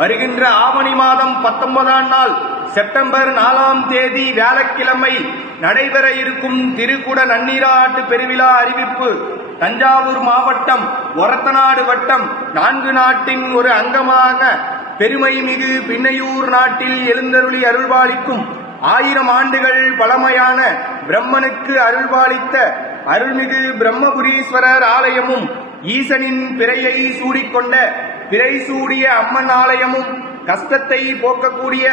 வருகின்ற ஆவணி மாதம் 19ஆம் நாள் செப்டம்பர் 4ஆம் தேதி வியாழக்கிழமை நடைபெற இருக்கும் திருக்குட நன்னீராட்டு பெருவிழா அறிவிப்பு. தஞ்சாவூர் மாவட்டம் ஒரத்தநாடு வட்டம் 4 நாட்டின் ஒரு அங்கமாக பெருமைமிகு பின்னையூர் நாட்டில் எழுந்தருளி அருள்பாலிக்கும் 1000 ஆண்டுகள் பழமையான பிரம்மனுக்கு அருள்பாலித்த அருள்மிகு பிரம்மபுரீஸ்வரர் ஆலயமும் ஈசனின் பிறையை சூடிக்கொண்ட பிறை சூடிய அம்மன் ஆலயமும் கஷ்டத்தை போக்கக்கூடிய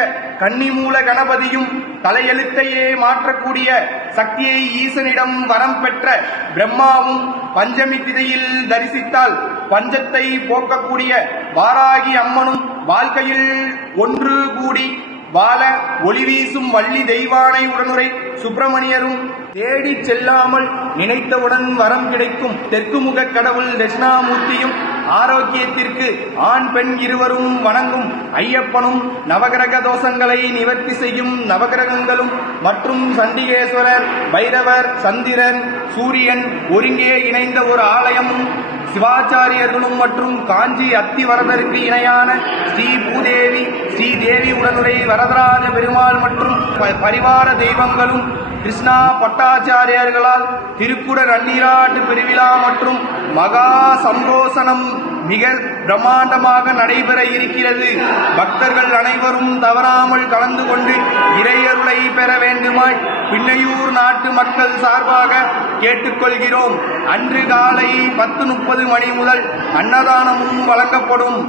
கன்னிமூல கணபதியும் தலையெழுத்தையே மாற்றக்கூடிய சக்தியை ஈசனிடம் வரம் பெற்ற பிரம்மாவும் பஞ்சமி திதியில் தரிசித்தால் பஞ்சத்தை போக்கக்கூடிய வாராகி அம்மனும் வாழ்க்கையில் ஒன்று கூடி வாழ ஒளிவீசும் வள்ளி தெய்வானை உடனுரை சுப்பிரமணியரும் தேடி செல்லாமல் நினைத்தவுடன் வரம் கிடைக்கும் தெற்குமுக கடவுள் தட்சிணாமூர்த்தியும் ஆரோக்கியத்திற்கு ஆண் பெண் இருவரும் வணங்கும் ஐயப்பனும் நவகிரக தோஷங்களை நிவர்த்தி செய்யும் நவகிரகங்களும் மற்றும் சண்டிகேஸ்வரர் பைரவர் சந்திரன் சூரியன் ஒருங்கே இணைந்த ஒரு ஆலயமும் சிவாச்சாரியர்களும் மற்றும் காஞ்சி அத்திவரதருக்கு இணையான ஸ்ரீ பூதேவி ஸ்ரீதேவி உடனுரை வரதராஜ பெருமாள் மற்றும் பரிவார தெய்வங்களும் கிருஷ்ணா பட்டாச்சாரியர்களால் திருக்குட நன்னீராட்டு பெருவிழா மற்றும் மகா சந்தோஷனம் மிக பிரம்மாண்டமாக நடைபெற இருக்கிறது. பக்தர்கள் அனைவரும் தவறாமல் கலந்து கொண்டு இறையருளை பெற வேண்டுமாய் பின்னையூர் நாட்டு மக்கள் சார்பாக கேட்டுக்கொள்கிறோம். அன்று காலை 10:30 மணி முதல் அன்னதானமும் வழங்கப்படும்.